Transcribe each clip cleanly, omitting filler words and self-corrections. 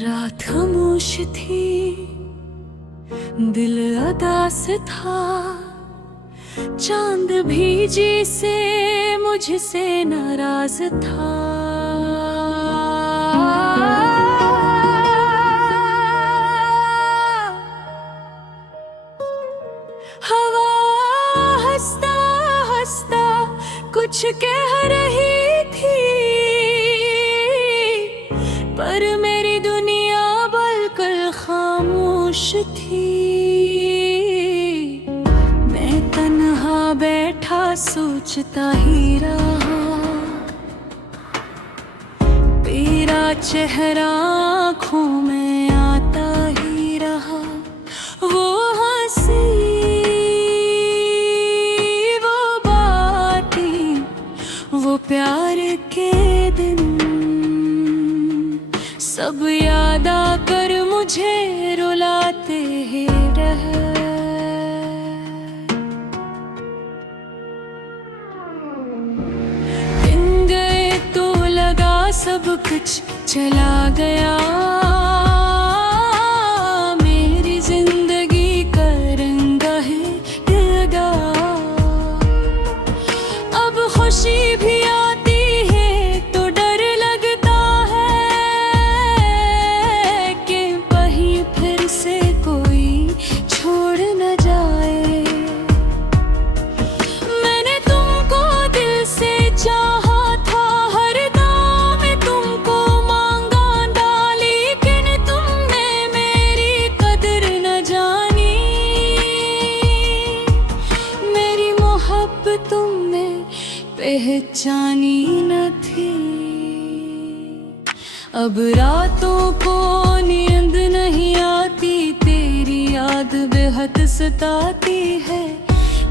रात खामोश थी, दिल उदास था, चांद भीजी से मुझसे नाराज था। हवा हंसता हंसता कुछ कह रही थी, पर मेरी दुनिया बिल्कुल खामोश थी। मैं तन्हा बैठा सोचता ही रहा, तेरा चेहरा आँखों में आता ही रहा। वो हंसी, वो बातें, वो प्यार के दिन, सब याद आकर मुझे रुलाते ही रहे। दिन गए तो लगा सब कुछ चला गया, मेरी जिंदगी का रंग है गया। अब खुशी भी आती है तो डर लगता है कि कहीं फिर से कोई छोड़ न जाए। मैंने तुमको दिल से चाहा था, हर दाम में तुमको मांगा था, लेकिन तुमने मेरी कदर न जानी। मेरी मोहब्बत तुमने पहचानी न थी। अब रातों को नींद नहीं आती, तेरी याद बेहद सताती है।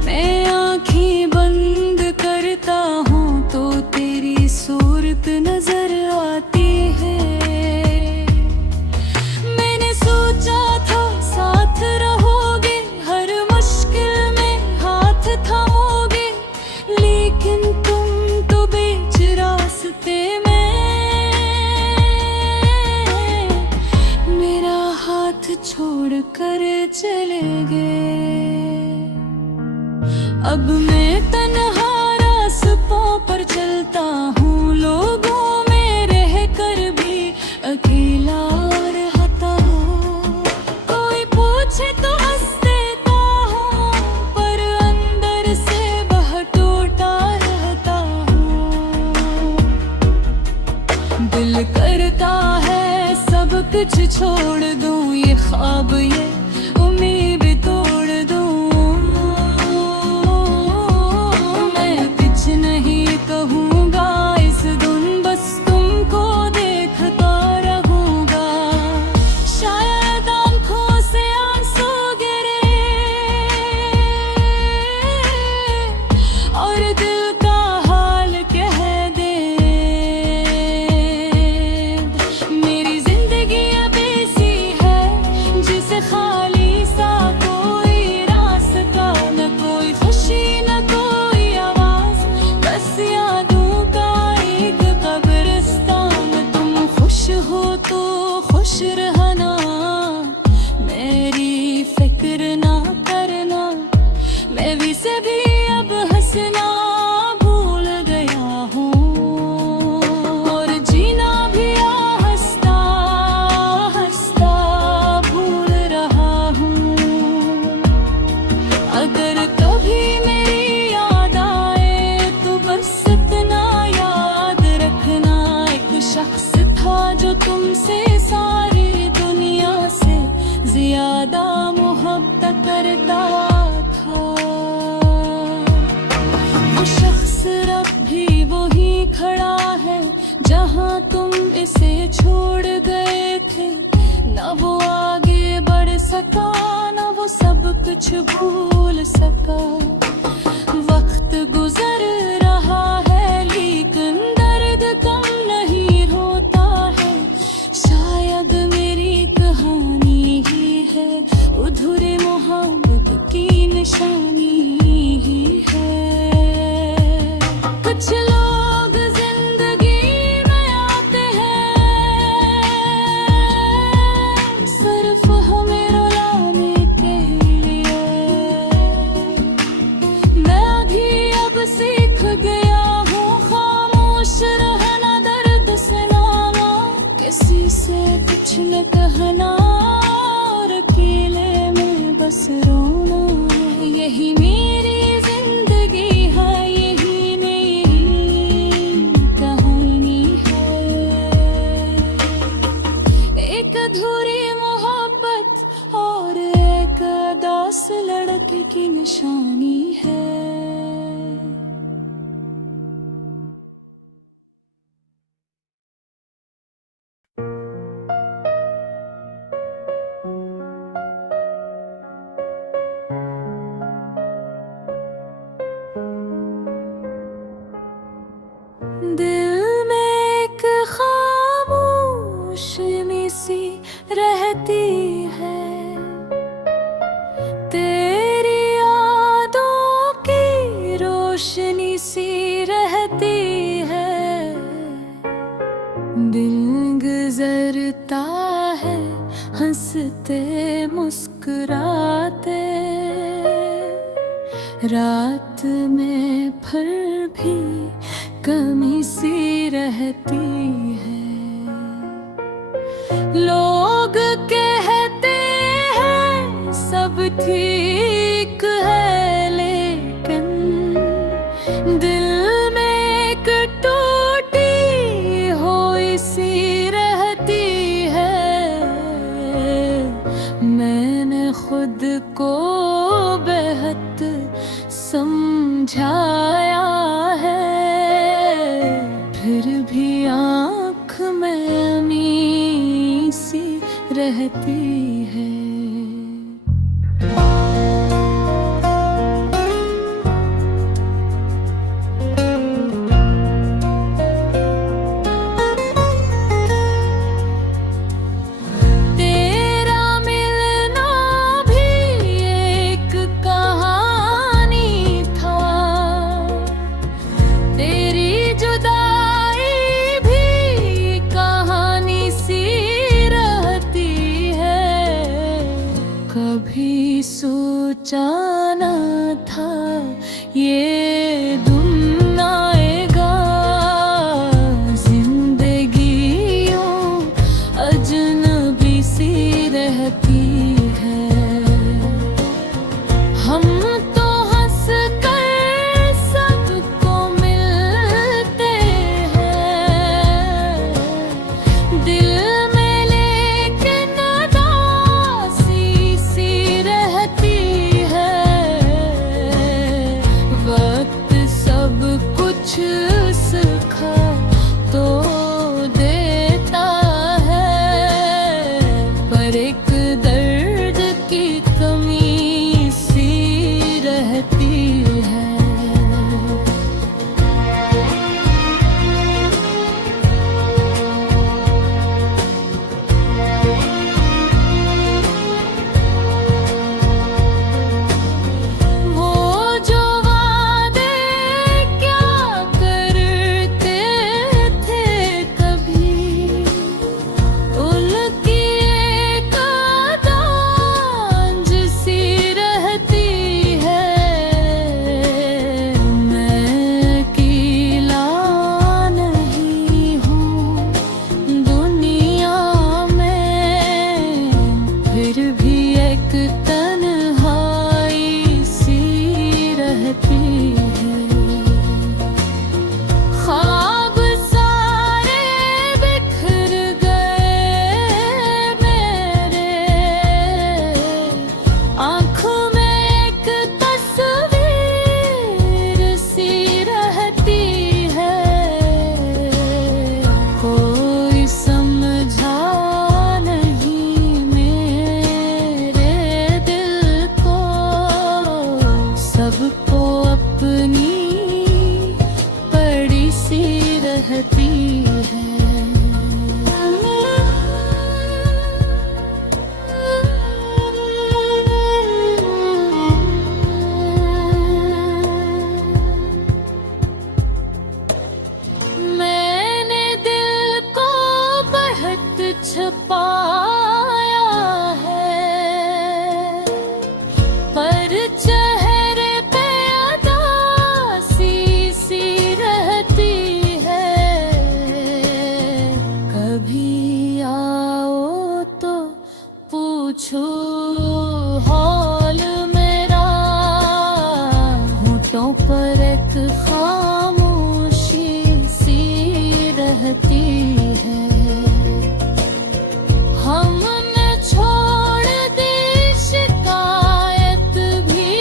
मैं आँखें बंद करता हूँ तो तेरी सूरत नजर आती है। मैंने सोचा था साथ रहोगे, हर मुश्किल में हाथ थामोगे, लेकिन तुम तो बीच रास्ते में मेरा हाथ छोड़ कर चले गए। अब मैं तन्हा रास्तों पर चलता हूँ, लोगों में रह कर भी अकेला रहता हूँ। कोई पूछे तो हंस देता हूँ, पर अंदर से बह टूटा रहता हूँ। दिल करता है सब कुछ छोड़ दूँ, ये ख्वाब ये उम्मीद तोड़ दूँ। मैं कुछ नहीं कहूँगा इस दिन, बस तुमको देखता रहूँगा। शायद आँखों से आंसू गिरे और दिल का हाल कह दे। मेरी जिंदगी अब ऐसी है जिसे खाली सा कोई रास्ता, न कोई खुशी न कोई आवाज, बस यादों का एक कब्रिस्तान। तुम खुश हो तो खुश रहना, मेरी फिक्र ना करना। मैं भी सभी अब हंसना भूल गया हूँ, और जीना भी हंसता हंसता भूल रहा हूँ। अगर कभी मेरी याद आए तो बस इतना याद रखना, एक शख्स था जो तुमसे सारी दुनिया से ज्यादा मोहब्बत करता था। वो शख्स अब भी वही खड़ा है जहाँ तुम इसे छोड़ गए थे। न वो आगे बढ़ सका, न वो सब कुछ भूल सका। वक्त गुजर रहा है लेकिन दर्द कम नहीं होता है। शायद मेरी कहानी ही है अधूरे मोहब्बत की निशानी ही है। तरक्की की निशानी है। दिल में एक खामोशनी सी रहती है, तेरी यादों की रोशनी सी रहती है। दिन गुजरता है हंसते मुस्कुराते, रात में फिर भी कमी सी रहती है। लोग कहते हैं सब ठीक है, लेकिन दिल में एक टूटी हुई सी रहती है। मैंने खुद को बेहद समझाया है, फिर भी आँख में नमी सी रहती है। तेरा मिलना भी एक कहानी था, तेरी जुदाई भी कहानी सी रहती है। कभी सोचा न था ये दिन आएगा, जिंदगी यूं अजनबी सी रहती है। हम तो हंस कर सबको मिलते हैं, दिल में लेकिन उदासी सी रहती है। वक्त सब कुछ सिखा तो देता है, पर एक दर्द की कमी सी रहती है। वो जो वादे क्या करते थे कभी, उनकी एक दांज सी रहती है। मैं अकेला नहीं हूँ दुनिया में, फिर भी एक तन्हाई सी रहती है। ख्वाब सारे बिखर गए मेरे, आँखों में एक तस्वीर सी रहती है। कोई समझा नहीं मेरे दिल को, सबको अपनी पड़ी सी रहती है। मैंने दिल को बहुत छुपाया है, पर चेहरे पे उदासी सी रहती है। कभी आओ तो पूछो हाल मेरा, होठों पर एक खामोशी सी रहती है। हमने छोड़ दी शिकायत भी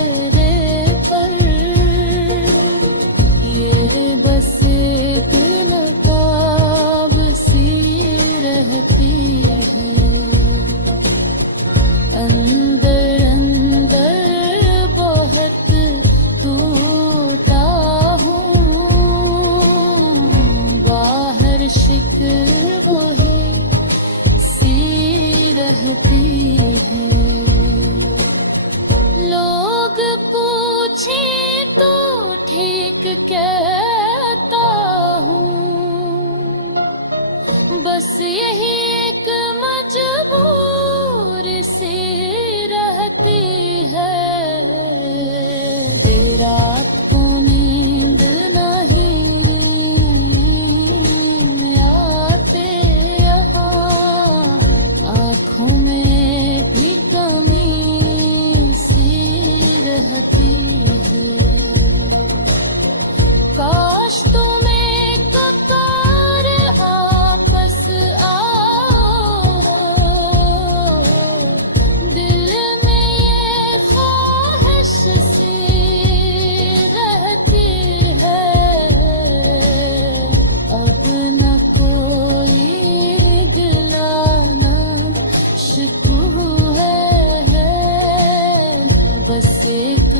चेहरे पर ये बस एक नकाब सी रहती है। अंदर अंदर बहुत टूटा हूँ, बाहर शिकवा सी रहती है। लोग पूछे तो ठीक कहता हूँ, बस यही एक मजबूर सी रहती है। रात को नींद नहीं आते यहाँ, आँखों में भी कमी सी रहती है। काश तुम्हें कतार आपस आओ, दिल में ये ख्वाहिश सी रहती है। अब न कोई गिला न शिकवा है, बस एक